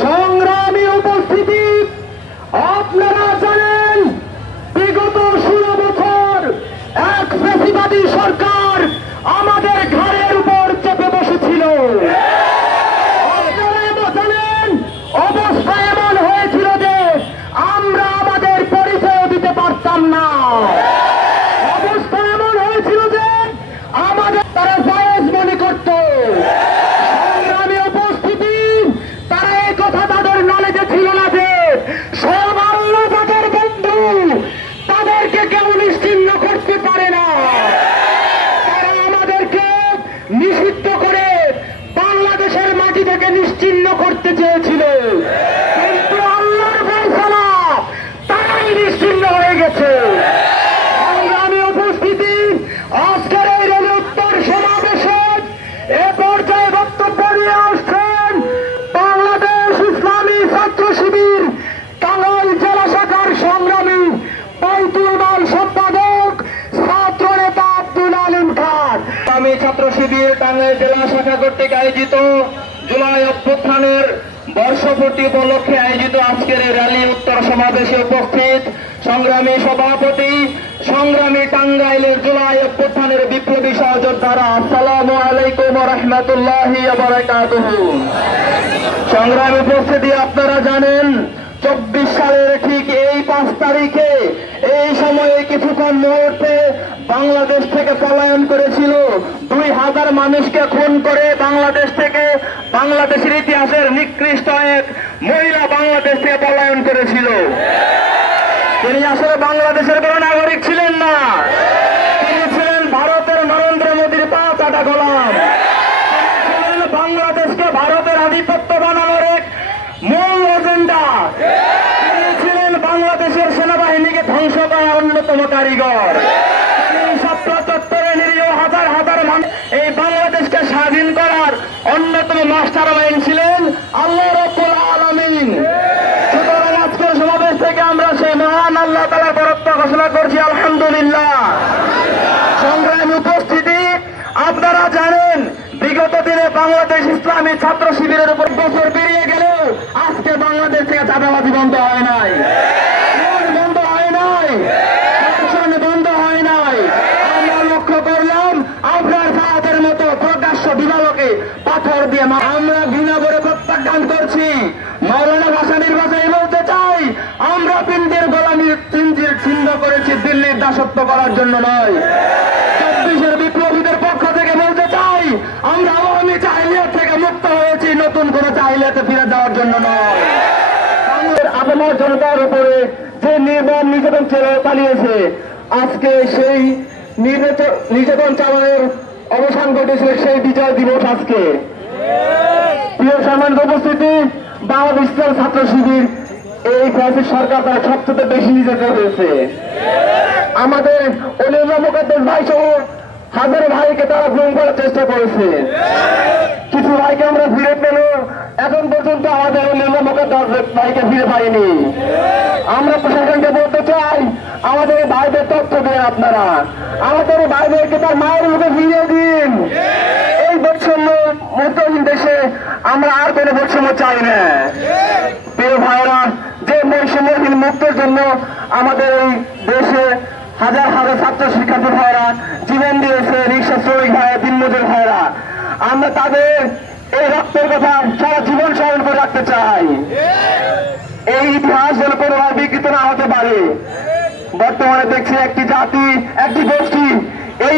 সংগ্রামী উপস্থিতি আপনারা জানেন বিগত ষোলো বছর এক ফেসিবাদী সরকার আমাদের ঘরের উপর চেপে বসেছিল আপনারা এবার জানেন অবস্থা এমন হয়েছিল যে আমরা আমাদের পরিচয় দিতে পারতাম না অবস্থা এমন হয়েছিল যে আমাদের তারা জায়েজ মনে করত সংগ্রামী উপস্থিতি তারা এই কথা তাদের নলেজে ছিল না যে সব আল্লাহ তাদের বন্ধু তাদেরকে কেউ নিশ্চিন্ন করতে পারে না তারা আমাদেরকে নিষিদ্ধ করে বাংলাদেশের মাটি থেকে নিশ্চিন্ন করতে জেলা শাখা কর্তৃক আয়োজিত জুলাই অভ্যুত্থানের বর্ষপূর্তি উপলক্ষে আয়োজিত আজকের র্যালি উত্তর সমাবেশে উপস্থিত সংগ্রামী সভাপতি, সংগ্রামী টাঙ্গাইলের জুলাই অভ্যুত্থানের বিপ্লবী সহযোদ্ধারা, আসসালামু আলাইকুম রহমতুল্লাহি সংগ্রামী উপস্থিতি আপনারা জানেন, চব্বিশ সালের ঠিক এই পাঁচ তারিখে, এই সময়ে কিছুক্ষণ মুহূর্তে বাংলাদেশ থেকে পলায়ন করেছিল। দুই হাজার মানুষকে খুন করে বাংলাদেশ থেকে বাংলাদেশের ইতিহাসের নিকৃষ্ট এক মহিলা বাংলাদেশ থেকে পলায়ন করেছিল। তিনি আসলে বাংলাদেশের কোনো নাগরিক ছিলেন না। তিনি ছিলেন ভারতের নরেন্দ্র মোদীর পা চাটা গোলাম। বাংলাদেশকে ভারতের আধিপত্য বানানোর এক মূল এজেন্ডা। তিনি ছিলেন বাংলাদেশের সেনাবাহিনীকে ধ্বংস করা অন্যতম কারিগর তিনি শাপলা চত্বরে নিরীহ হাজার হাজার মানুষ এই বাংলাদেশকে স্বাধীন করার অন্যতম মাস্টার মাইন্ড ছিলেন আল্লাহ রব্বুল আলামিন সুতরাং আজকের সমাবেশ থেকে আমরা সেই মহান আল্লাহ তালার বরত্ব ঘোষণা করছি, আলহামদুলিল্লাহ। সংগ্রামী উপস্থিতি, আপনারা জানেন, বিগত দিনে বাংলাদেশ ইসলামী ছাত্র শিবিরের উপর বছর বেরিয়ে গেলেও আজকে বাংলাদেশ থেকে চাঁদাবাজি বন্ধ হয় নাই। বন্ধ হয় নাই। বন্ধ হয় নাই। আমরা লক্ষ্য করলাম, আপনার সাহায্যের মতো প্রকাশ্য বিভাগকে পাথর দিয়ে আমরা ঘৃণা করে প্রত্যাখ্যান করছি। মৌলানা ভাষা ভাষায় বলতে চাই, আমরা পিন্ডের ছিন্ন করেছি দাসত্ব করার জন্য নয়। চব্বিশের বিপ্লবীদের পক্ষ থেকে বলতে চাই, আমরা আওয়ামী থেকে মুক্ত হয়েছি, নতুন ফিরে যাওয়ার জন্য নয়। আজকে সেই অবসান সেই দিবস আজকে। উপস্থিতি ছাত্র শিবির এই ফ্যাসিস্ট সরকার দ্বারা সবচেয়ে বেশি হয়েছে আমাদের ভাই সহ হাজার ভাইকে তারা করার চেষ্টা করেছে। কিছু ভাইকে আমরা ফিরে এখন পর্যন্ত আমাদের ভাইকে ফিরে পাইনি। আমরা প্রশাসনকে বলতে চাই, আমাদের ভাইদের তথ্য দেন আপনারা। আমাদের ভাইদেরকে তার মায়ের মুখে ফিরিয়ে দিন। এই বৈষম্য মুক্তহীন দেশে আমরা আর কোনো বৈষম্য চাই না প্রিয় ভাইরা যে মুক্তের জন্য আমাদের এই দেশে হাজার হাজার ছাত্র শিক্ষার্থী ভাইরা জীবন দিয়েছে, রিক্সা শ্রমিক ভাইরা দিনমজুর ভাইরা আমরা তাদের এই রক্তের কথা সারা জীবন স্মরণ করে রাখতে চাই। এই ইতিহাস যেন কোনোভাবে বিকৃত না হতে পারে। বর্তমানে দেখছি একটি জাতি, একটি গোষ্ঠী, এই